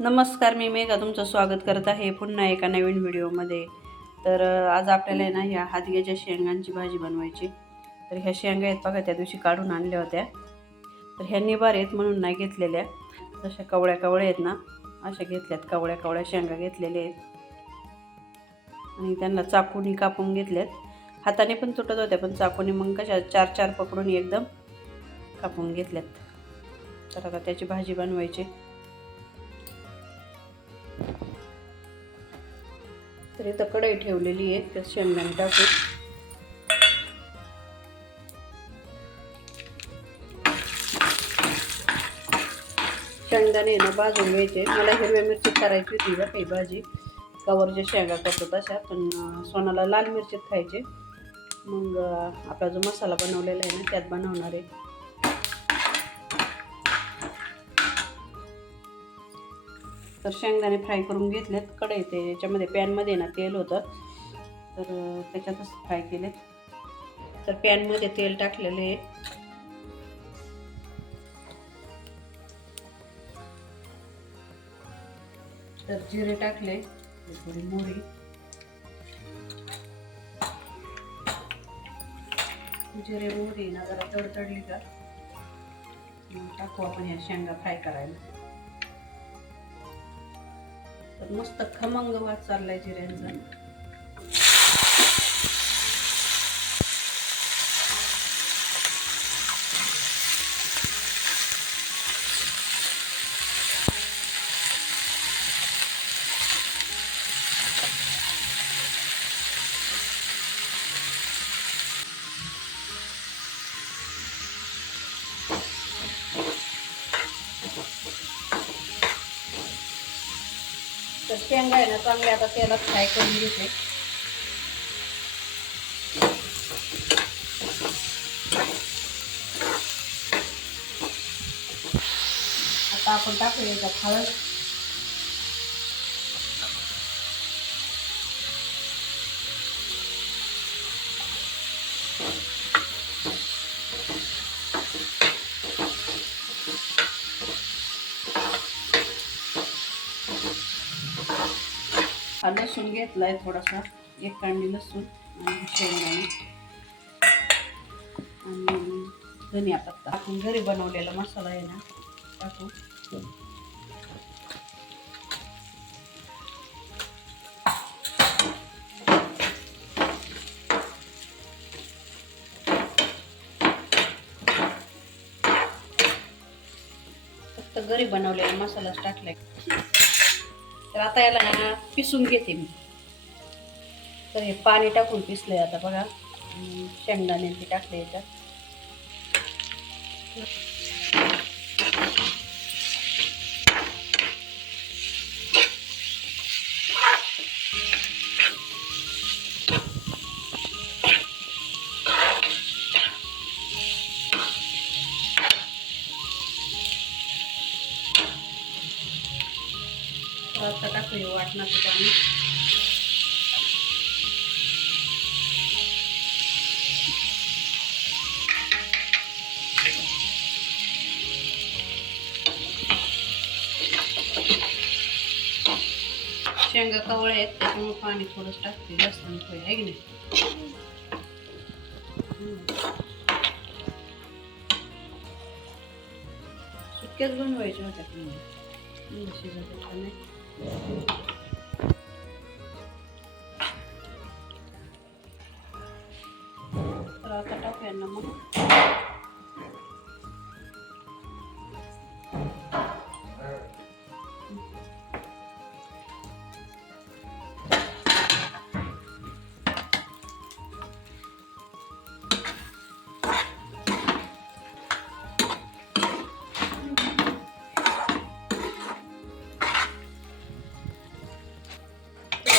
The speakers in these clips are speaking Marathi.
नमस्कार मी मेघा तुमचं स्वागत करत आहे पुन्हा एका नवीन व्हिडिओमध्ये. तर आज आपल्याला आहे ना ह्या हादग्याच्या शेंगांची भाजी बनवायची. तर ह्या शेंगा आहेत बघा त्या दिवशी काढून आणल्या होत्या. तर ह्या निबार आहेत म्हणून नाही घेतलेल्या. तशा कवळ्या कवळ्या आहेत ना अशा घेतल्यात. कवळ्या कवळ्या शेंगा घेतलेल्या आहेत. आणि त्यांना चाकूनी कापून घेतल्यात. हाताने पण तुटत होत्या पण चाकूनी मग कशा चार चार पकडून एकदम कापून घेतल्यात. तर आता त्याची भाजी बनवायची. तर इथं कढई ठेवलेली आहे त्यात शेंगदाणे टाकू शेंगदाणे ना भाजून घ्यायचे. मला हिरव्या मिरची करायची होती काही भाजी. कवरच्या शेंगा करतो तशा पण सोनाला लाल मिरचीत खायचे. मग आपला जो मसाला बनवलेला आहे ना त्यात बनवणार आहे. तर शेंगदाणे फ्राय करून घेतलेत कढई ते याच्यामध्ये पॅनमध्ये ना तेल होतं. तर त्याच्यातच फ्राय केले तर पॅनमध्ये तेल टाकलेलं आहे. तर जिरे टाकले थोडी मोरी जिरे मोहरी ना जरा तडतडली का टाकू आपण ह्या शेंगा फ्राय करायला. तर मस्त खमंग वाद चाललाय जिऱ्यांचा. तर शेंगा आहे ना चांगले आता तेलात फ्राय करून घेते. आता आपण टाकूया हळद हा लसूण घेतलाय थोडासा. एक कांडी लसूण आणि शेंगदाणे. आणि धनिया पत्ता. आपण घरी बनवलेला मसाला आहे ना टाकू. फक्त घरी बनवलेला मसालाच टाकलाय. तर आता याला ना पिसून घेते मी. तर हे पाणी टाकून पिसलंय आता बघा. अं, शेंगदाणे ते टाकले याच्यात. तर आता टाकूया हो वाटणाचं पाणी. शेंगा कवळ्या आहेत त्याच्यामुळे पाणी थोडंच टाकते. जास्त नको आहे की नाही? हम्म. सुक्याच बनवायच्या होत्या తర్వాత టప్ ఎన్నమ్మ?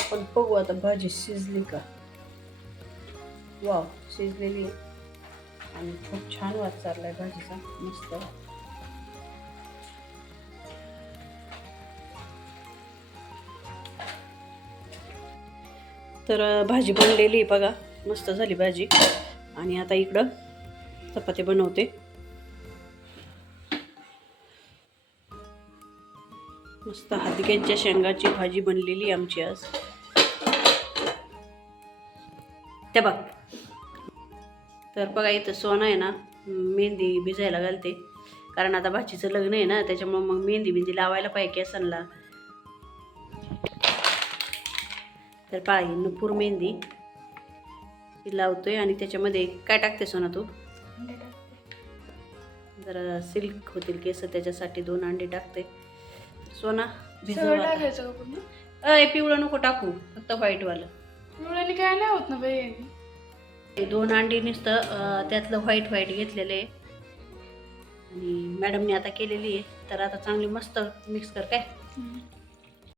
आपण बघू आता भाजी शिजली का? वा शिजलेली आहे. आणि खूप छान वाद चाललाय भाजीचा. मस्त. तर भाजी बनलेली आहे बघा. मस्त झाली भाजी. आणि आता इकडं चपाती बनवते. मस्त हादग्यांच्या शेंगाची भाजी बनलेली आमची आज. ते बघ. तर बघा इथं सोनं आहे ना मेहंदी भिजायला घालते. कारण आता भाचीचं लग्न आहे ना त्याच्यामुळं मग मेहंदी बिंदी लावायला पाहिजे केसांना तर पाळी नुपूर मेहंदी. ती लावतोय आणि त्याच्यामध्ये काय टाकते सोना तू? जरा सिल्क होतील केस त्याच्यासाठी दोन अंडे टाकते. सोना भिजव अय पिवळं नको टाकू फक्त व्हाईटवालं मुलांनी काय नाही होत ना बाई. दोन अंडी नुसतं त्यातलं व्हाईट व्हाईट घेतलेलं. आहे आणि मॅडमने आता केलेली आहे. तर आता चांगली मस्त मिक्स कर काय?